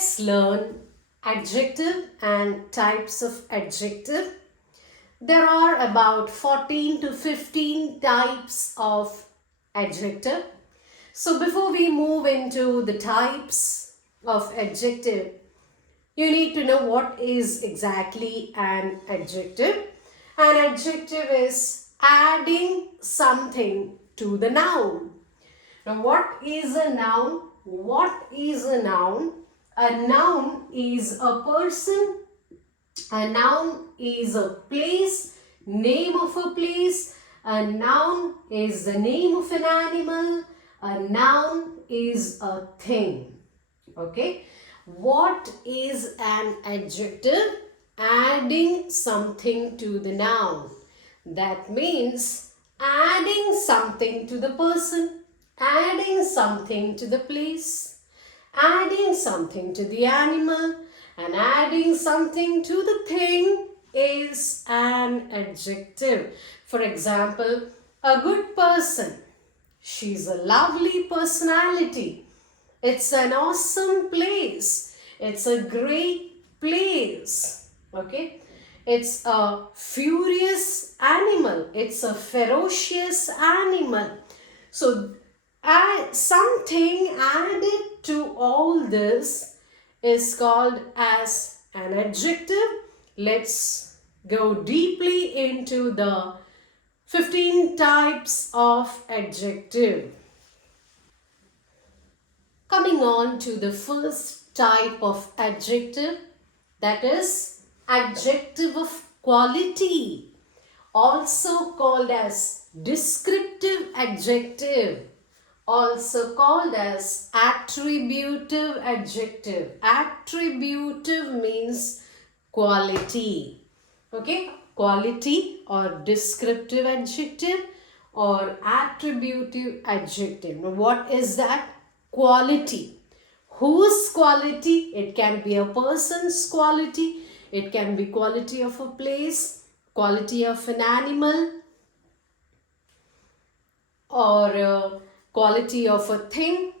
Let's learn adjective and types of adjective. There are about 14 to 15 types of adjective. So before we move into the types of adjective, you need to know what is exactly an adjective. An adjective is adding something to the noun. Now, what is a noun? What is a noun? A noun is a person. A noun is a place, name of a place. A noun is the name of an animal. A noun is a thing. Okay. What is an adjective? Adding something to the noun. That means adding something to the person, adding something to the place, adding something to the animal, and adding something to the thing is an adjective. For example, a good person. She's a lovely personality. It's an awesome place. It's a great place. Okay. It's a furious animal. It's a ferocious animal. So, something added to all this is called as an adjective. Let's go deeply into the 15 types of adjective. Coming on to the first type of adjective, that is adjective of quality, also called as descriptive adjective, also called as attributive adjective. Attributive means quality. Okay, quality or descriptive adjective or attributive adjective. Now, what is that? Quality. Whose quality? It can be a person's quality. It can be quality of a place, quality of an animal, or quality of a thing.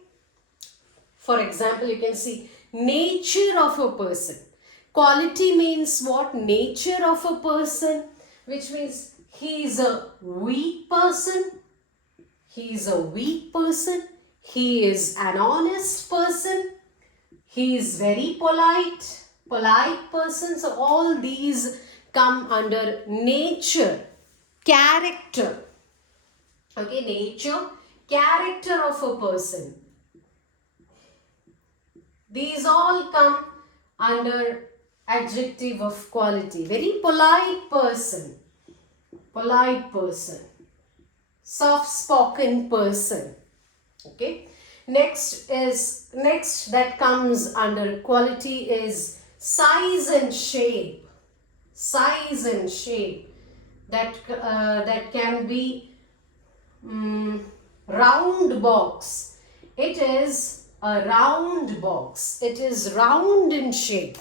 For example, you can see nature of a person. Quality means what? Nature of a person, which means he is a weak person. He is a weak person. He is an honest person. He is very polite. Polite person. So all these come under nature, character. Okay, nature, character of a person. These all come under adjective of quality. Very polite person. Polite person. Soft-spoken person. Okay. Next that comes under quality is size and shape. Size and shape. That can be round box. It is a round box. It is round in shape.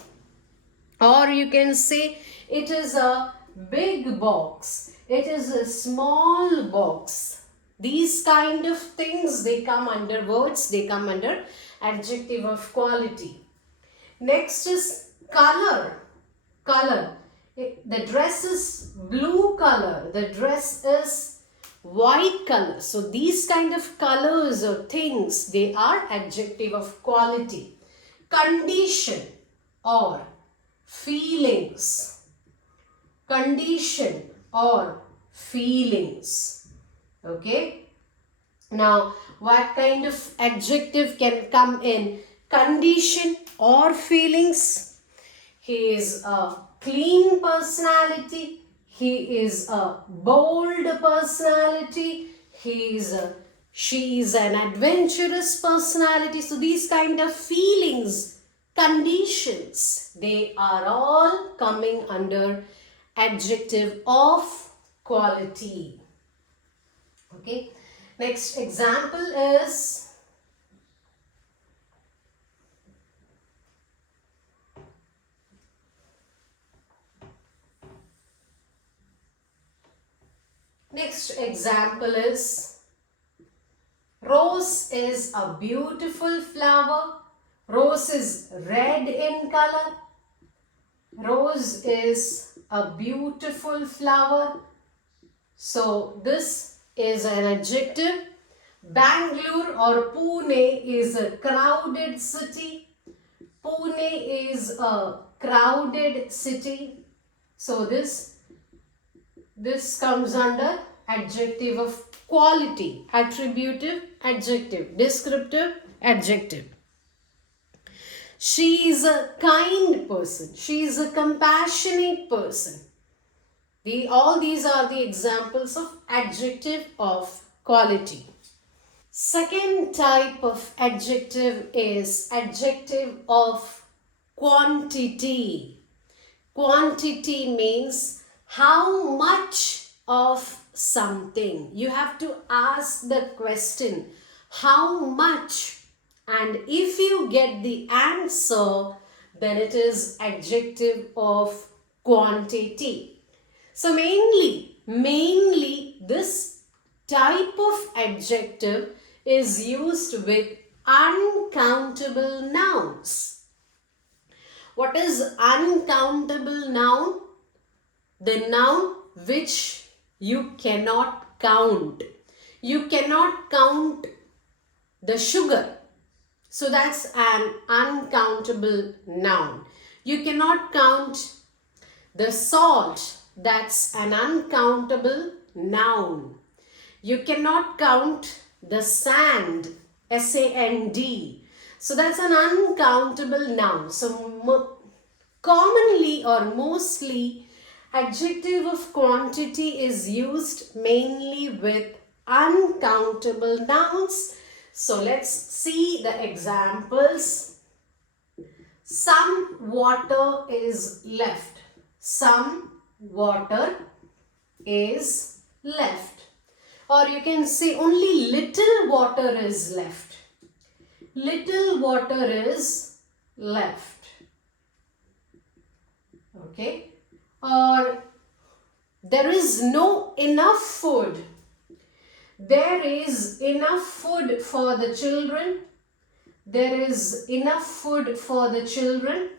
Or you can say it is a big box. It is a small box. These kind of things, they come under words, they come under adjective of quality. Next is color. Color. The dress is blue color. The dress is white color. So these kind of colors or things, they are adjective of quality. Condition or feelings. Condition or feelings. Okay. Now, what kind of adjective can come in condition or feelings? He is a clean personality. He is a bold personality. She is an adventurous personality. So these kind of feelings, conditions, they are all coming under adjective of quality. Okay. Next example is Rose is a beautiful flower. Rose is red in color. Rose is a beautiful flower. So this is an adjective. Bangalore or Pune is a crowded city. Pune is a crowded city. So this comes under adjective of quality, attributive adjective, descriptive adjective. She is a kind person. She is a compassionate person. All these are the examples of adjective of quality. Second type of adjective is adjective of quantity. Quantity means how much of something. You have to ask the question, how much? And if you get the answer, then it is adjective of quantity. So mainly this type of adjective is used with uncountable nouns. What is uncountable noun? The noun which you cannot count. You cannot count the sugar. So that's an uncountable noun. You cannot count the salt. That's an uncountable noun. You cannot count the sand. S-A-N-D. So that's an uncountable noun. So commonly or mostly adjective of quantity is used mainly with uncountable nouns. So let's see the examples. Some water is left. Some water is left. Or you can say only little water is left. Little water is left. Okay. Or there is no enough food. There is enough food for the children. There is enough food for the children.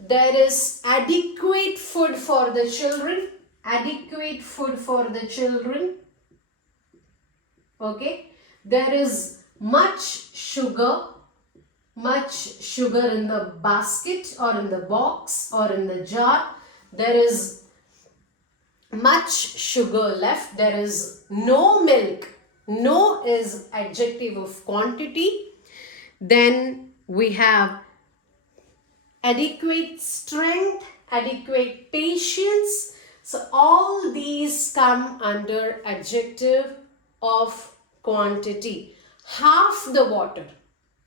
There is adequate food for the children. Adequate food for the children. Okay. There is much sugar in the basket or in the box or in the jar. There is much sugar left. There is no milk. No is adjective of quantity. Then we have adequate strength, adequate patience. So all these come under adjective of quantity. Half the water.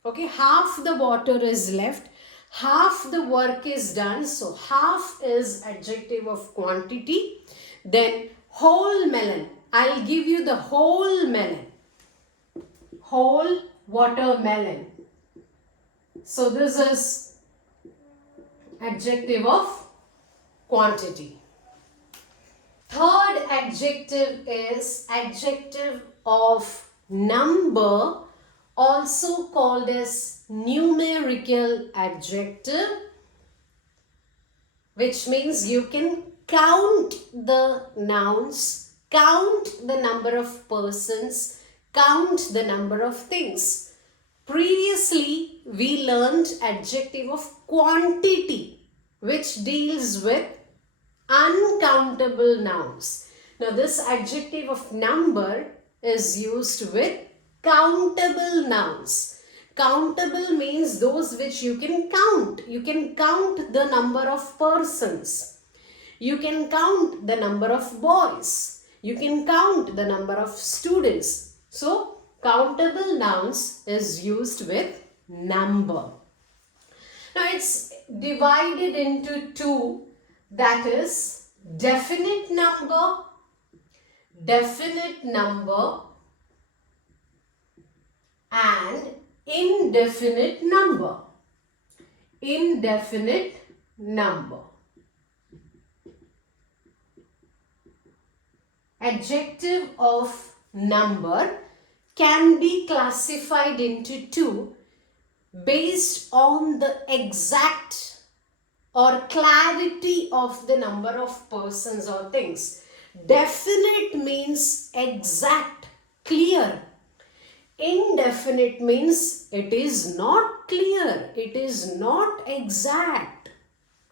Okay, half the water is left. Half the work is done. So half is adjective of quantity. Then whole melon. I'll give you the whole melon. Whole watermelon. So this is adjective of quantity. Third adjective is adjective of number, also called as numerical adjective, which means you can count the nouns, count the number of persons, count the number of things. Previously, we learned adjective of quantity, which deals with uncountable nouns. Now, this adjective of number is used with countable nouns. Countable means those which you can count. You can count the number of persons. You can count the number of boys. You can count the number of students. So, countable nouns is used with number. Now, it's divided into two, that is definite number and indefinite number. Indefinite number. Adjective of number can be classified into two based on the exact or clarity of the number of persons or things. Definite means exact, clear. Indefinite means it is not clear, it is not exact.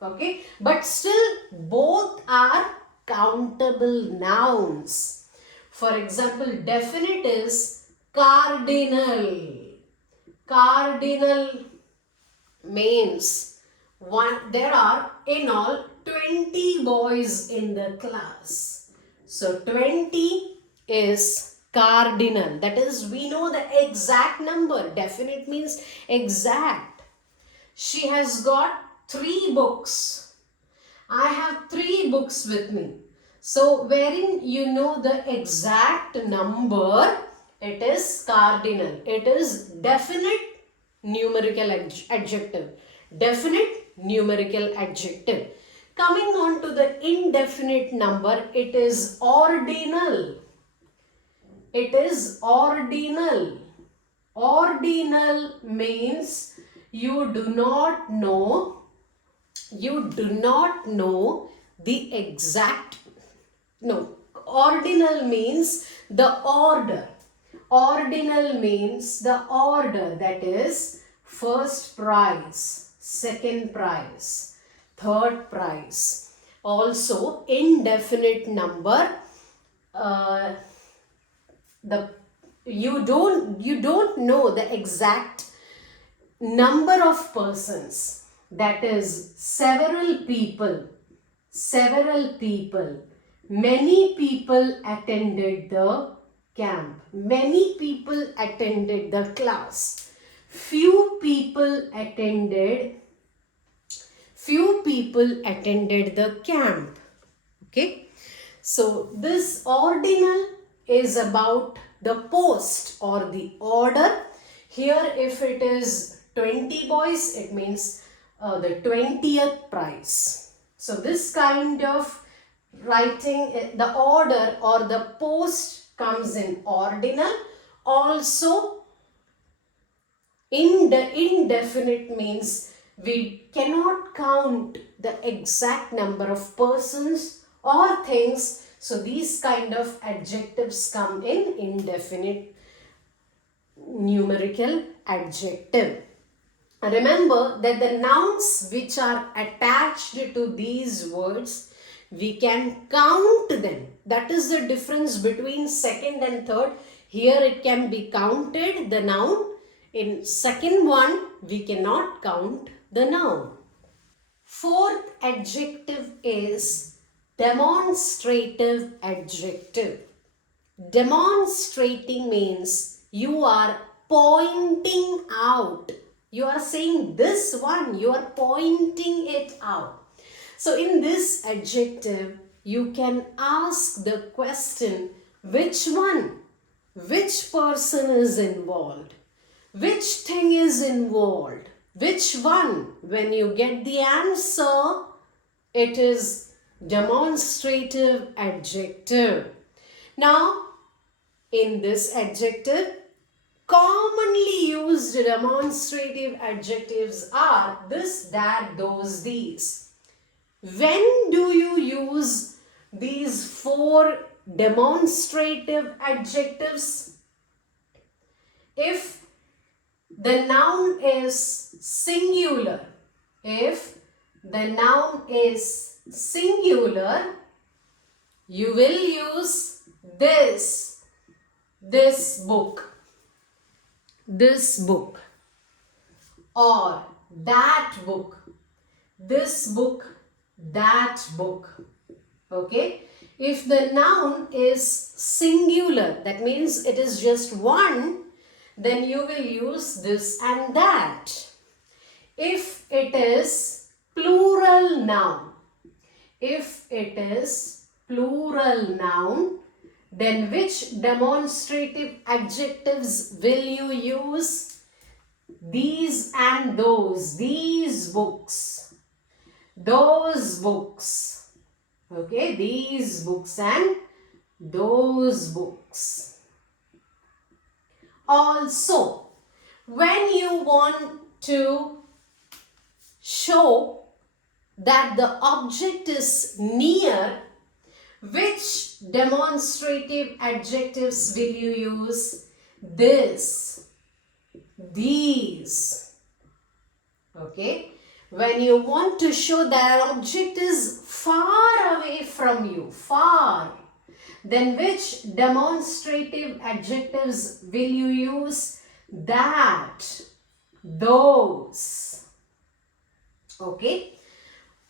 Okay, but still both are countable nouns. For example, definite is cardinal. Cardinal means there are in all 20 boys in the class. So 20 is cardinal. That is, we know the exact number. Definite means exact. She has got 3 books. I have 3 books with me. So wherein you know the exact number, it is cardinal. It is definite numerical adjective. Definite numerical adjective. Coming on to the indefinite number, it is ordinal. It is ordinal. Ordinal means you do not know the exact, no, ordinal means the order. Ordinal means the order, that is first prize, second prize, third prize. Also indefinite number, you don't know the exact number of persons, that is several people, many people attended the camp, many people attended the class, few people attended the camp. Okay, so this ordinal is about the post or the order. Here if it is 20 boys, it means the 20th prize. So this kind of writing, the order or the post comes in ordinal. Also indefinite means we cannot count the exact number of persons or things. So these kind of adjectives come in indefinite numerical adjective. Remember that the nouns which are attached to these words, we can count them. That is the difference between second and third. Here it can be counted, the noun. In second one, we cannot count the noun. Fourth adjective is demonstrative adjective. Demonstrating means you are pointing out. You are saying this one, you are pointing it out. So in this adjective, you can ask the question, which one? Which person is involved? Which thing is involved? Which one? When you get the answer, it is demonstrative adjective. Now, in this adjective, commonly used demonstrative adjectives are this, that, those, these. When do you use these 4 demonstrative adjectives? If the noun is singular, you will use this book, or that book, this book, that book. Okay, if the noun is singular, that means it is just one, then you will use this and that. If it is plural noun, then which demonstrative adjectives will you use? These and those, these books, those books. Okay, these books and those books. Also, when you want to show that the object is near, which demonstrative adjectives will you use? This, these. Okay. When you want to show that an object is far away from you, far, then which demonstrative adjectives will you use? That, those. Okay.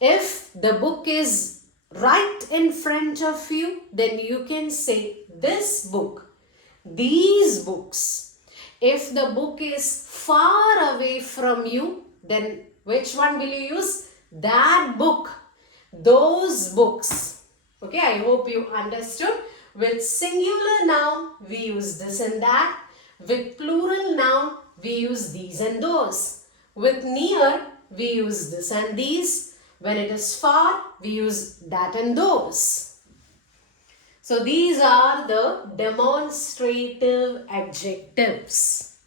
If the book is right in front of you, then you can say this book, these books. If the book is far away from you, then which one will you use? That book, those books. Okay, I hope you understood. With singular noun, we use this and that. With plural noun, we use these and those. With near, we use this and these. When it is far, we use that and those. So these are the demonstrative adjectives.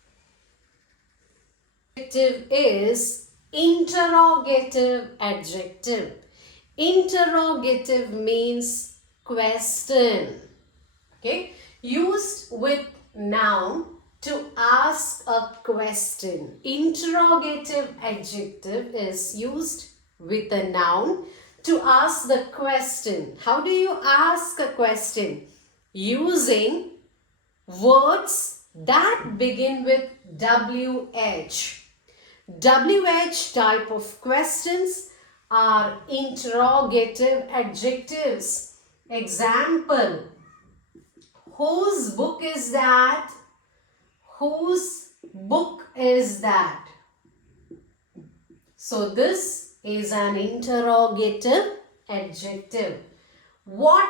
Adjective is interrogative adjective. Interrogative means question. Okay, used with noun to ask a question. Interrogative adjective is used with a noun to ask the question. How do you ask a question? Using words that begin with WH. WH type of questions are interrogative adjectives. Example, whose book is that? Whose book is that? So this is an interrogative adjective. What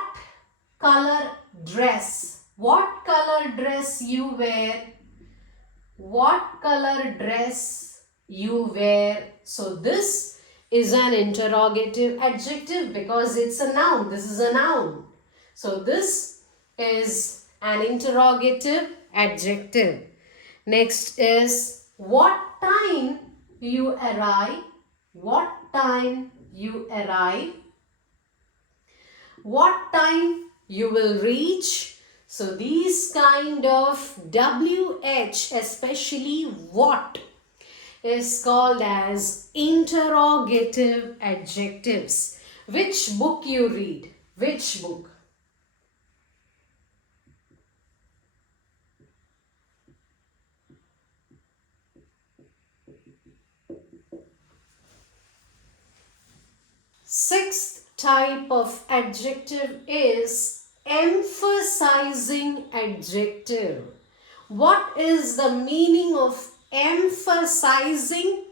color dress? What color dress you wear? What color dress you wear? So this is an interrogative adjective because it's a noun. This is a noun. So this is an interrogative adjective. Next is what time you arrive. What time you arrive. What time you will reach. So these kind of WH, especially what, is called as interrogative adjectives. Which book you read? Which book? Sixth type of adjective is emphasizing adjective. What is the meaning of emphasizing?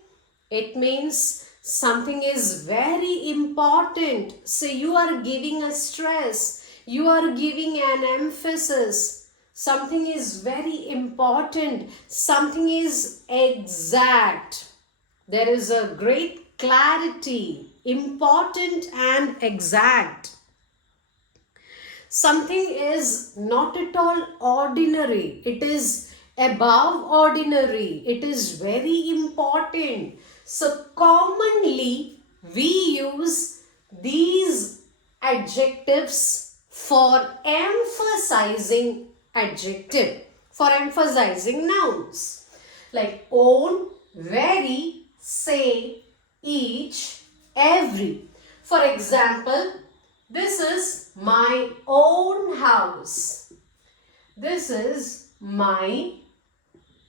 It means something is very important. So you are giving a stress. You are giving an emphasis. Something is very important. Something is exact. There is a great clarity, important and exact. Something is not at all ordinary. It is above ordinary. It is very important. So commonly we use these adjectives for emphasizing adjective, for emphasizing nouns like own, very, say, each, every. For example, this is my own house. This is my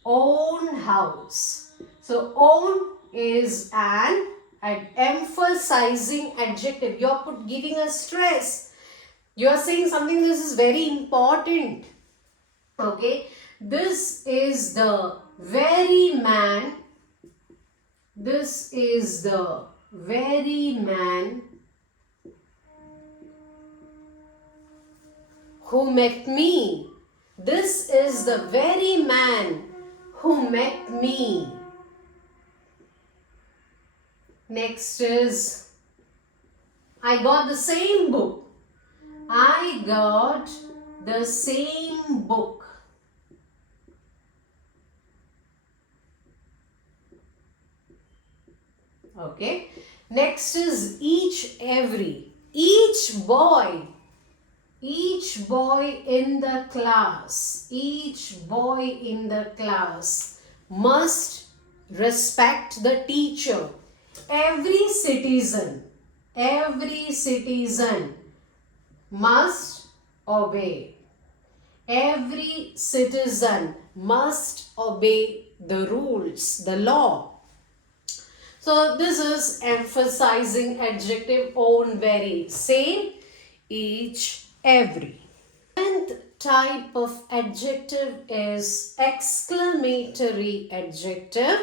own house. So own is an emphasizing adjective. You are giving a stress. You are saying something, this is very important. Okay. This is the very man. This is the very man who met me. This is the very man who met me. Next is, I got the same book. I got the same book. Okay. Next is each, every. Each boy in the class, must respect the teacher. Every citizen must obey. Every citizen must obey the rules, the law. So this is emphasizing adjective own, very, same, each, every. Seventh type of adjective is exclamatory adjective.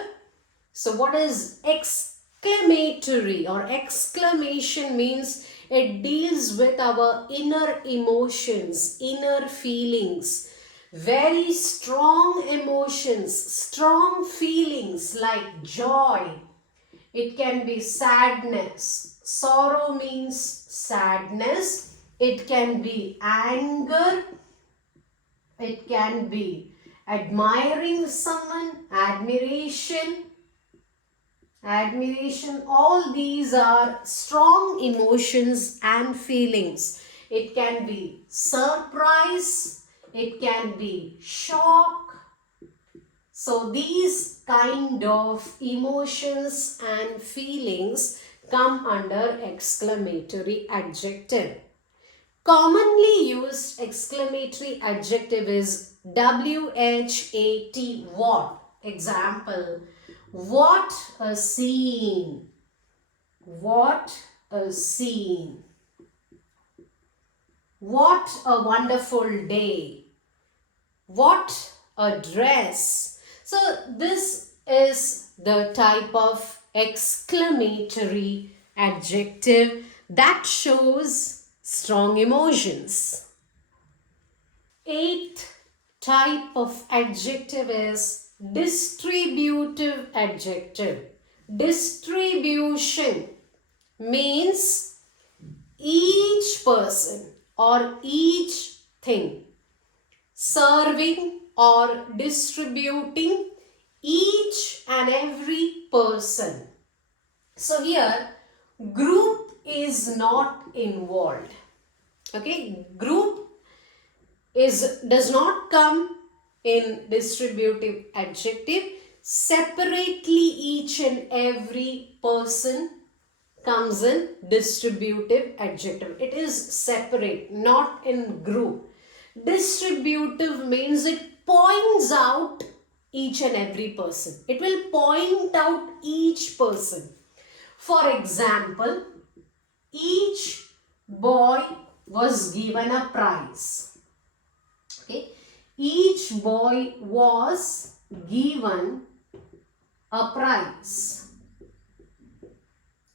So what is exclamatory or exclamation means? It deals with our inner emotions, inner feelings, very strong emotions, strong feelings like joy. It can be sadness. Sorrow means sadness. It can be anger. It can be admiring someone, admiration. All these are strong emotions and feelings. It can be surprise. It can be shock. So these kind of emotions and feelings come under exclamatory adjective. Commonly used exclamatory adjective is WHAT, what. Example, what a scene. What a scene. What a wonderful day. What a dress. So this is the type of exclamatory adjective that shows strong emotions. Eighth type of adjective is distributive adjective. Distribution means each person or each thing, serving or distributing each and every person. So here group is not involved. Okay, group does not come in distributive adjective. Separately each and every person comes in distributive adjective. It is separate, not in group. Distributive means it points out each and every person. It will point out each person. For example, each boy was given a prize. Okay, each boy was given a prize.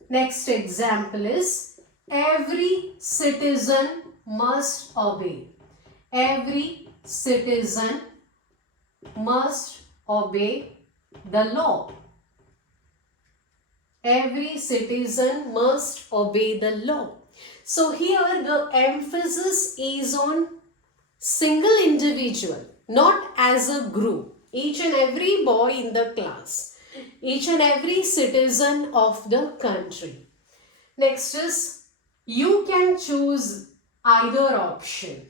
Next example is every citizen must obey. Every citizen must obey the law. Every citizen must obey the law. So here the emphasis is on single individual, not as a group. Each and every boy in the class, each and every citizen of the country. Next is you can choose either option.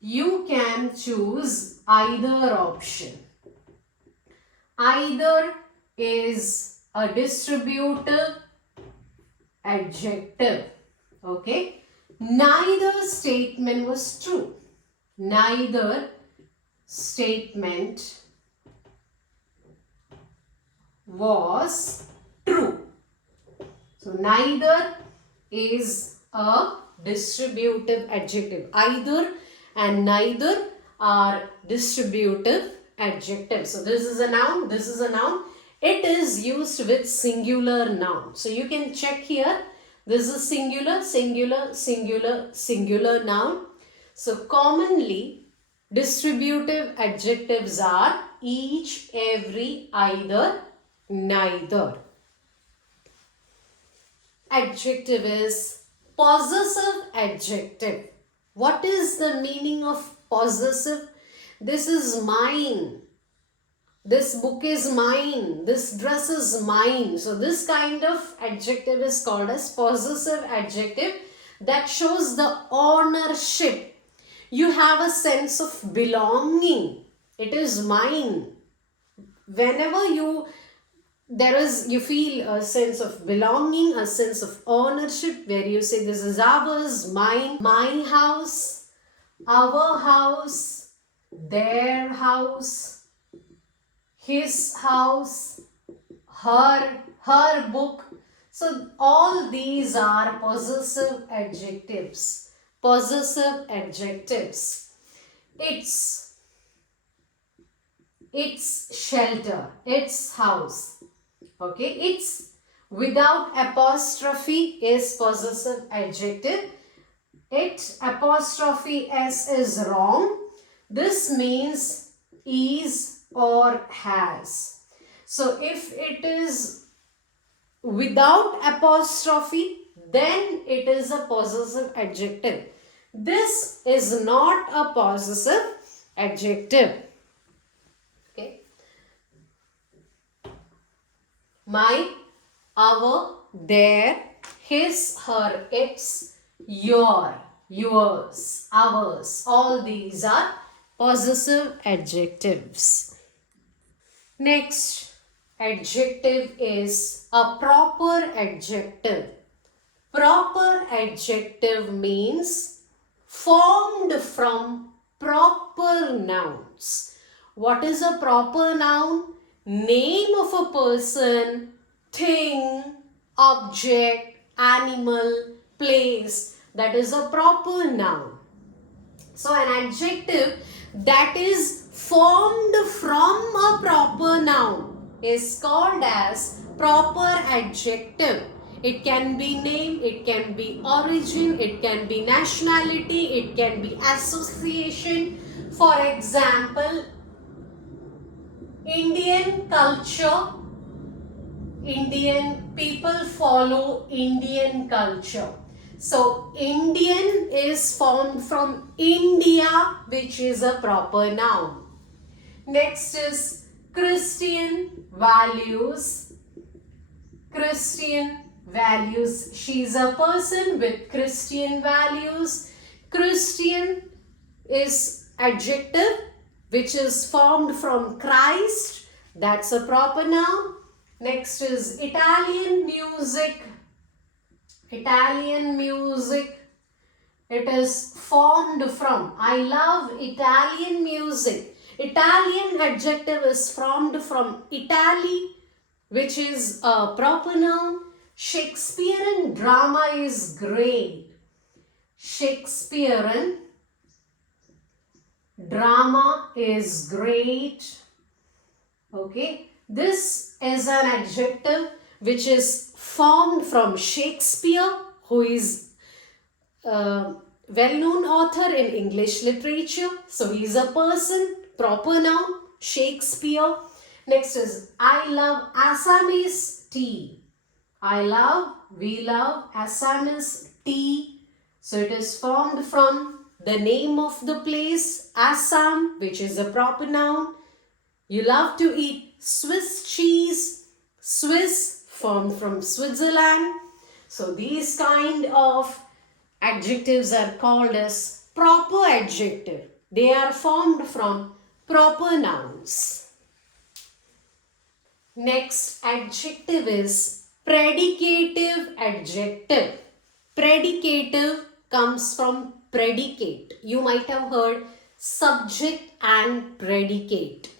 You can choose either option. Either is a distributive adjective. Okay. Neither statement was true. Neither statement was true. So neither is a distributive adjective. Either and neither are distributive adjectives. So this is a noun, this is a noun. It is used with singular noun. So you can check here. This is singular, singular, singular, singular noun. So commonly distributive adjectives are each, every, either, neither. Adjective is possessive adjective. What is the meaning of possessive? This is mine. This book is mine. This dress is mine. So this kind of adjective is called as possessive adjective that shows the ownership. You have a sense of belonging. It is mine. Whenever you feel a sense of belonging, a sense of ownership, where you say this is ours, mine, my house, our house, their house, his house, her book. So all these are possessive adjectives. Possessive adjectives. Its shelter, its house. Okay, its without apostrophe is possessive adjective. It apostrophe s is wrong. This means is or has. So if it is without apostrophe, then it is a possessive adjective. This is not a possessive adjective. Okay. My, our, their, his, her, its, your, yours, ours. All these are possessive adjectives. Next adjective is a proper adjective. Proper adjective means formed from proper nouns. What is a proper noun? Name of a person, thing, object, animal, place. That is a proper noun. So an adjective that is formed from a proper noun is called as proper adjective. It can be name, it can be origin, it can be nationality, it can be association. For example, Indian culture. Indian people follow Indian culture. So Indian is formed from India, which is a proper noun. Next is Christian values. Christian values. She is a person with Christian values. Christian is adjective which is formed from Christ. That's a proper noun. Next is Italian music. Italian music. It is formed from, I love Italian music. Italian adjective is formed from Italy, which is a proper noun. Shakespearean drama is great. Shakespearean drama is great. Okay, this is an adjective which is formed from Shakespeare, who is a well-known author in English literature. So he is a person, proper noun, Shakespeare. Next is I love Assamese tea. We love Assamese tea. So it is formed from the name of the place, Assam, which is a proper noun. You love to eat Swiss cheese. Swiss, formed from Switzerland. So these kind of adjectives are called as proper adjective. They are formed from proper nouns. Next adjective is predicative adjective. Predicative comes from predicate. You might have heard subject and predicate.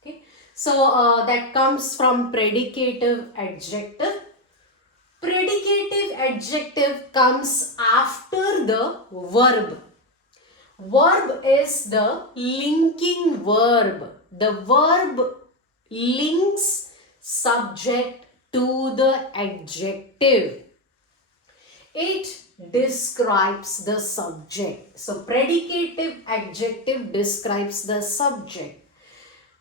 Okay, so that comes from predicative adjective. Predicative adjective comes after the verb. Verb is the linking verb. The verb links subject to the adjective. It describes the subject. So predicative adjective describes the subject.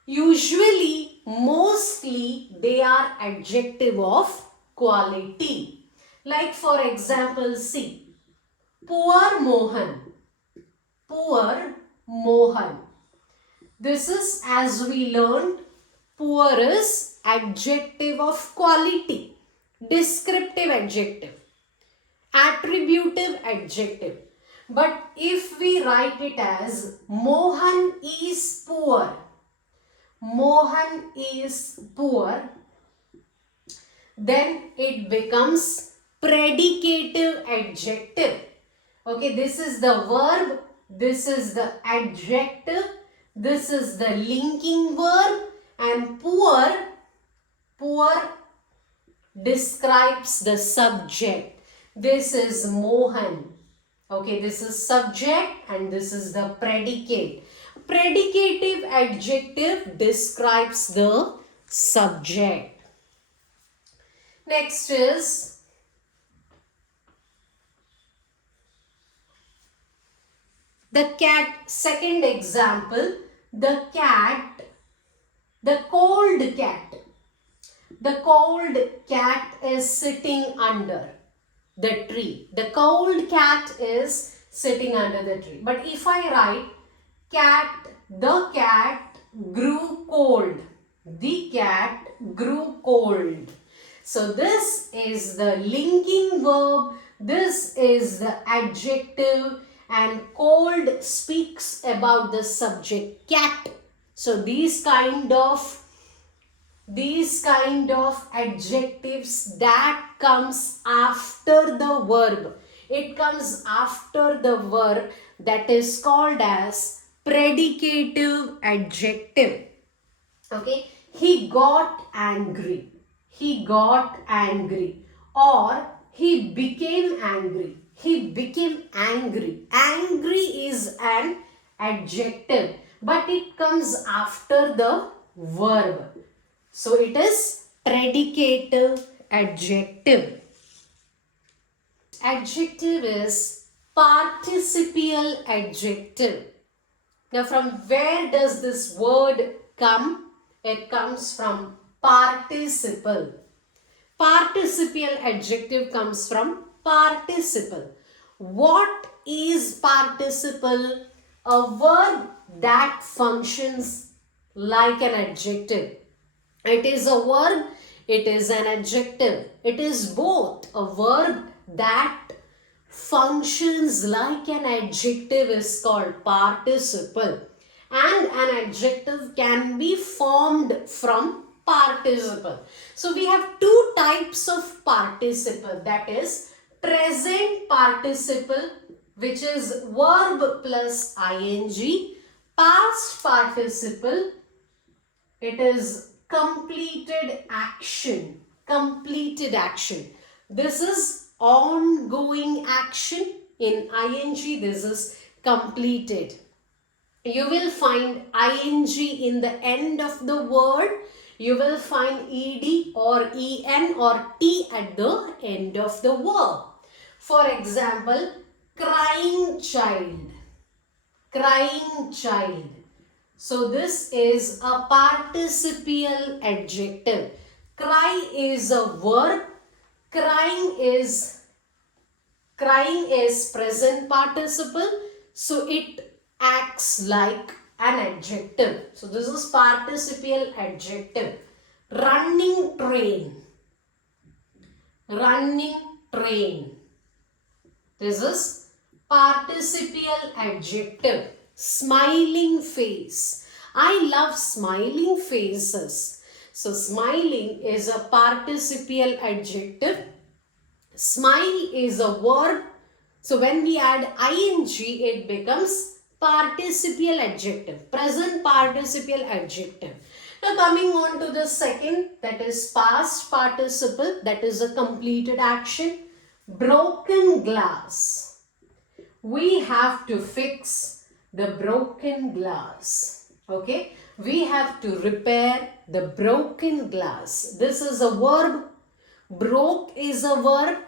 Usually, mostly they are adjective of quality. Like for example, see, poor Mohan. Poor Mohan. This is, as we learned, poor is adjective of quality, descriptive adjective, attributive adjective. But if we write it as Mohan is poor, Mohan is poor, then it becomes predicative adjective. Okay, this is the verb, this is the adjective, this is the linking verb, and poor describes the subject. This is Mohan. Okay, this is subject and this is the predicate. Predicative adjective describes the subject. Next is the cat. Second example, the cat, the cold cat. The cold cat is sitting under the tree. The cold cat is sitting under the tree. But if I write cat, the cat grew cold. The cat grew cold. So this is the linking verb, this is the adjective, and cold speaks about the subject cat. So these kind of adjectives that comes after the verb. It comes after the verb, that is called as predicative adjective. Okay, he got angry. He got angry, or he became angry. He became angry. Angry is an adjective, but it comes after the verb. So it is predicative adjective. Adjective is participial adjective. Now from where does this word come? It comes from participle. Participial adjective comes from participle. What is participle? A verb that functions like an adjective. It is a verb, it is an adjective. It is both. A verb that functions like an adjective is called participle, and an adjective can be formed from participle. So we have two types of participle, that is present participle, which is verb plus ing, past participle, it is completed action. Completed action. This is ongoing action. In ing, this is completed. You will find ing in the end of the word. You will find ed or en or t at the end of the verb. For example, crying child. Crying child. So this is a participial adjective. Cry is a verb. Crying is present participle. So it acts like an adjective. So this is participial adjective. Running train. Running train. This is participial adjective. Smiling face. I love smiling faces. So smiling is a participial adjective. Smile is a verb. So when we add ing, it becomes participial adjective. Present participial adjective. Now coming on to the second, that is past participle, that is a completed action. Broken glass. We have to fix the broken glass. Okay, we have to repair the broken glass. This is a verb. Broke is a verb.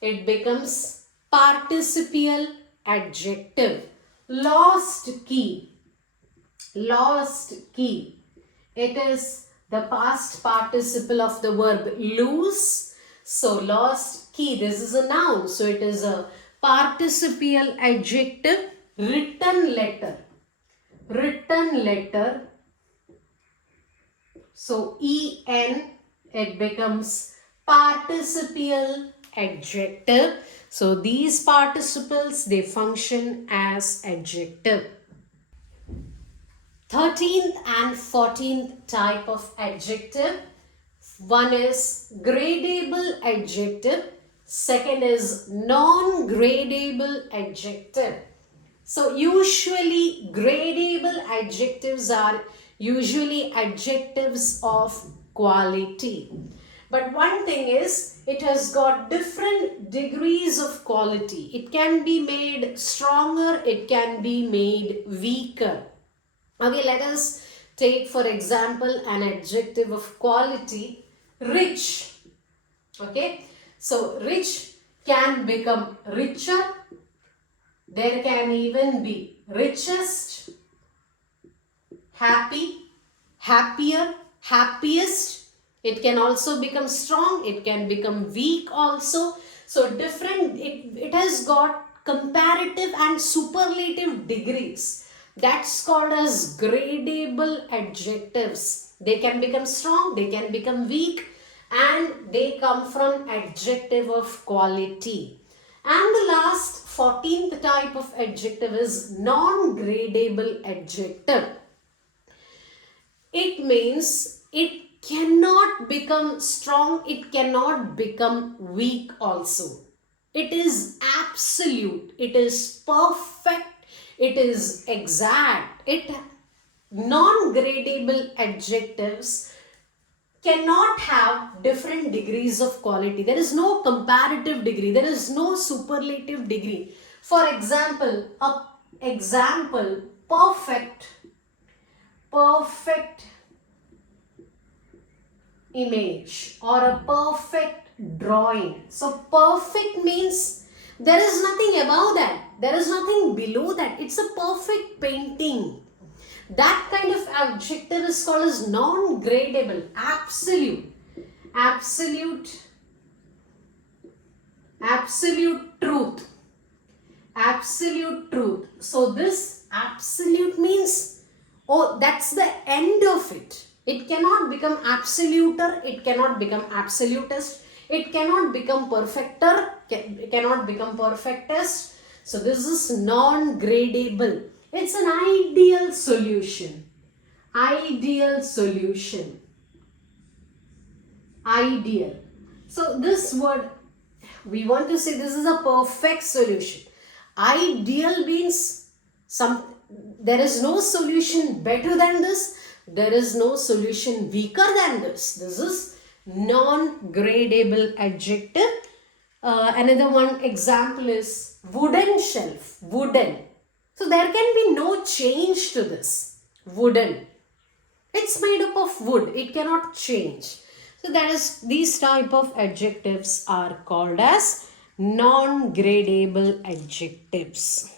It becomes participial adjective. Lost key. Lost key. It is the past participle of the verb lose. So lost key, this is a noun. So it is a participial adjective. Written letter. Written letter. So en, it becomes participial adjective. So these participles, they function as adjective. 13th and 14th type of adjective. One is gradable adjective. Second is non-gradable adjective. So usually gradable adjectives are usually adjectives of quality. But one thing is, it has got different degrees of quality. It can be made stronger, it can be made weaker. Okay, let us take for example an adjective of quality, rich. Okay, so rich can become richer. There can even be richest, happy, happier, happiest. It can also become strong, it can become weak also. So different, it has got comparative and superlative degrees. That's called as gradable adjectives. They can become strong, they can become weak, and they come from adjective of quality. And the last 14th type of adjective is non-gradable adjective. It means it cannot become strong, it cannot become weak also. It is absolute, it is perfect, it is exact. Non-gradable adjectives cannot have different degrees of quality. There is no comparative degree, there is no superlative degree. For example, perfect image or a perfect drawing. So perfect means there is nothing above that, there is nothing below that. It's a perfect painting. That kind of adjective is called as non-gradable. Absolute truth. Absolute truth. So this absolute means, oh, that's the end of it. It cannot become absoluter, it cannot become absolutist, it cannot become perfecter, cannot become perfectest. So this is non-gradable. It's an ideal solution. Ideal solution. Ideal. So this word, we want to say this is a perfect solution. Ideal means there is no solution better than this. There is no solution weaker than this. This is non-gradable adjective. Another one example is wooden shelf. Wooden. So there can be no change to this. Wooden. It's made up of wood. It cannot change. So that is, these type of adjectives are called as non-gradable adjectives.